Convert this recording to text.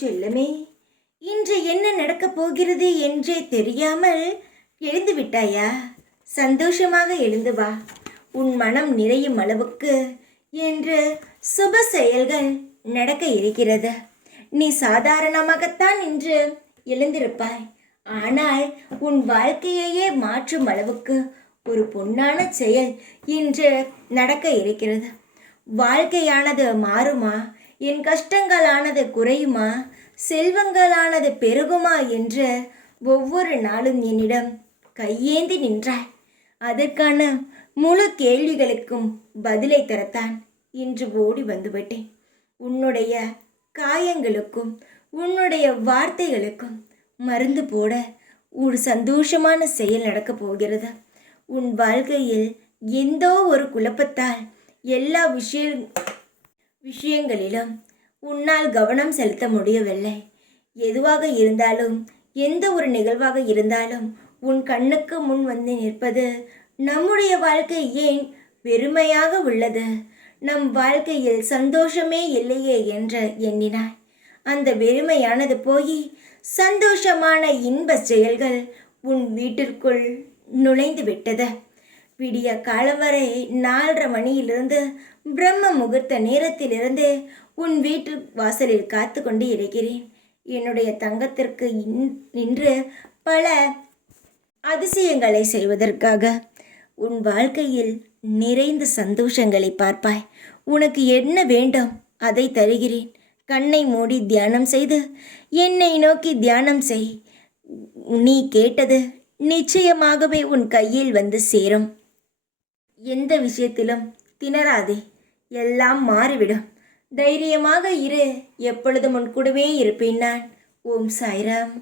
செல்லமே, இன்று என்ன நடக்கப் போகிறது என்றே தெரியாமல் எழுந்து விட்டாயா? சந்தோஷமாக எழுந்து வா. உன் மனம் நிறையும் அளவுக்கு என்று சுப செயல்கள் நடக்க இருக்கிறது. நீ சாதாரணமாகத்தான் இன்று எழுந்திருப்பாய். ஆனால் உன் வாழ்க்கையையே மாற்றும் அளவுக்கு ஒரு பொன்னான செயல் இன்று நடக்க இருக்கிறது. வாழ்க்கையானது மாறுமா? என் கஷ்டங்களானது குறையுமா? செல்வங்களானது பெருகுமா என்று ஒவ்வொரு நாளும் என்னிடம் கையேந்தி நின்றாய். அதற்கான முழு கேள்விகளுக்கும் பதிலை தரத்தான் இன்று ஓடி வந்துவிட்டேன். உன்னுடைய காயங்களுக்கும் உன்னுடைய வார்த்தைகளுக்கும் மருந்து போட ஒரு சந்தோஷமான செயல் நடக்கப் போகிறது. உன் வாழ்க்கையில் எந்தோ ஒரு குழப்பத்தால் எல்லா விஷயங்களிலும் உன்னால் கவனம் செலுத்த முடியவில்லை. எதுவாக இருந்தாலும், எந்த ஒரு நிகழ்வாக இருந்தாலும் உன் கண்ணுக்கு முன் வந்து நிற்பது நம்முடைய வாழ்க்கை ஏன் வெறுமையாக உள்ளது, நம் வாழ்க்கையில் சந்தோஷமே இல்லையே என்று எண்ணினாய். அந்த வெறுமையானது போய் சந்தோஷமான இன்ப செயல்கள் உன் வீட்டிற்குள் நுழைந்து விட்டது. விடிய காலம் வரை 4:30 மணியிலிருந்து பிரம்ம முகூர்த்த நேரத்திலிருந்து உன் வீட்டு வாசலில் காத்து கொண்டு இருக்கிறேன். என்னுடைய தங்கத்திற்கு நின்று பல அதிசயங்களை செய்வதற்காக. உன் வாழ்க்கையில் நிறைந்த சந்தோஷங்களை பார்ப்பாய். உனக்கு என்ன வேண்டும் அதை தருகிறேன். கண்ணை மூடி தியானம் செய்து என்னை நோக்கி தியானம் செய். நீ கேட்டது நிச்சயமாகவே உன் கையில் வந்து சேரும். எந்த விஷயத்திலும் திணறாதே, எல்லாம் மாறிவிடும். தைரியமாக இரு. எப்பொழுதும் உன் கூடவே இருப்பேன் நான். ஓம் சாய்ராம்.